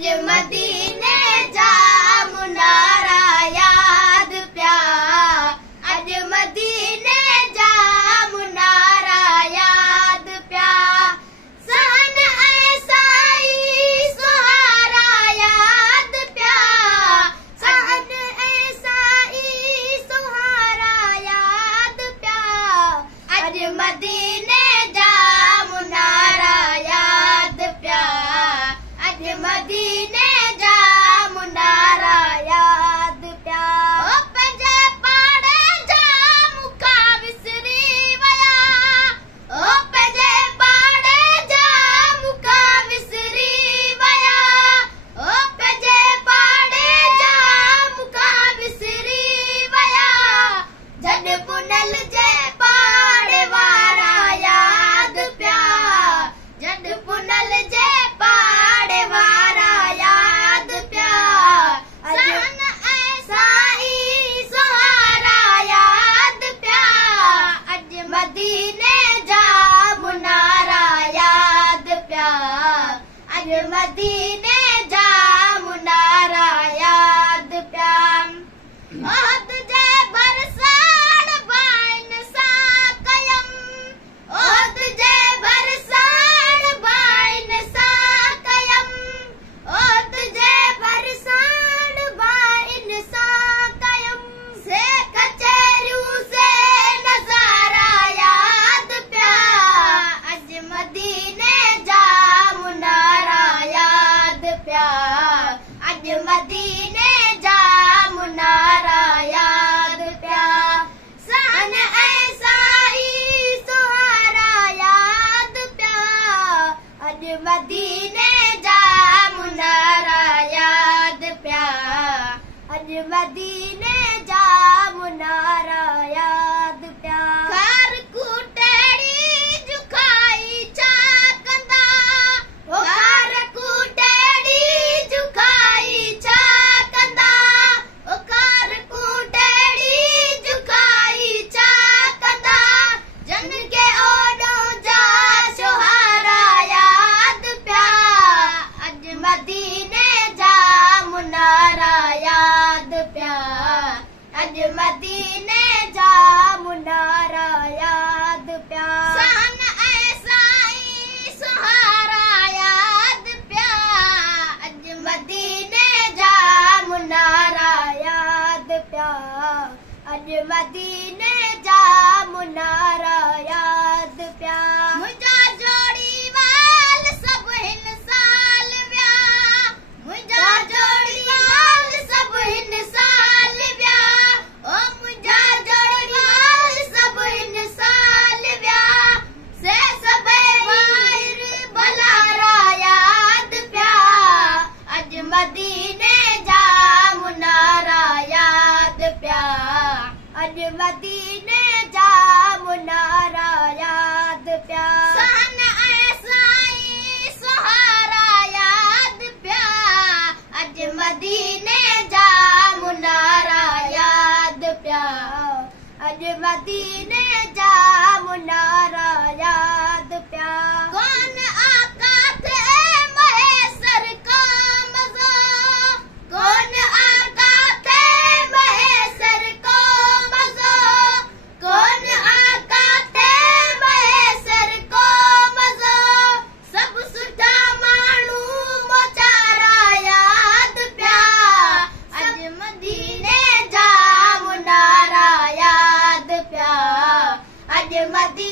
अज मदीने जा मुनारा याद प्या, अज मदीने जा मुनारा याद प्या, सन ऐसाई सुहारा याद प्या, सन ऐसाई सुहारा याद प्या, अज मदीने जा मुनारा याद प्या, अज मदीने जा मुनारा याद प्या। ओ पंहिंजे पाड़े जा मुखा विसरी वया, ओ पंहिंजे पाड़े जा मुखा विसरी वया, ओ पंहिंजे पाड़े जा मुखा विसरी वया, जॾ पुनल जे पाड़े वारा याद प्या, जॾ पुनल जे पाड़े वारा याद प्या, सन ऐसाई सुहारा याद प्या, अज मदीने जा मुनारा याद प्या, अज मदीने जा मुनारा याद प्या। ओहद जे बरसाण बाइन सां कयम, ओहद जे बरसाण बाइन सां कयम, ओहद जे बरसाण बाइन सां कयम, से कचहरियूं से नज़ारा याद प्या, अज मदीने जा मुनारा याद प्या, अज मदीने जा मुनारा याद प्या, सन ऐसाई सुहारा याद प्या, अज मदीने जा मुनारा याद प्या, अज मदीने जा मुनारा याद प्या। घर कूटेड़ी जुखाई छा कंदा, ओ घर कूटेड़ी जुखाई छा कंदा, ओ घर कूटेड़ी जुखाई छा कंदा, जन के ओॾो जा सुहारा याद प्या, अज मदीने जा मुनारा याद प्या, अज मदीने जा मुनारा याद प्या, सन ऐसाई सुहारा याद प्या, अज मदीने जा मुनारा याद प्या, अज मदीने जा मुनारा याद प्या। मुंहिंजा जोड़ी वाल सभु हिन साल विया, मुंहिंजा जोड़ी वाल सभु हिन साल विया, ओ मुंहिंजा जोड़ी वाल सभु हिन साल विया, से सभई वाइर भलारा याद प्या, अज मदीने जा मुनारा याद प्या, अज मदीने जा मुनारा याद प्या, सन ऐसाई सुहारा याद प्या, अज मदीने जा मुनारा याद प्या, अज मदीने जा मुनारा याद प्या। कौन आका थे महेसर को मज़ो, कौन आका थे महेसर को मज़ो, कौन आका थे महेसर को मज़ो, सब सुठा माण्हू मोचारा याद प्या, अज मदीने जा मुनारा याद प्या, अज मदीने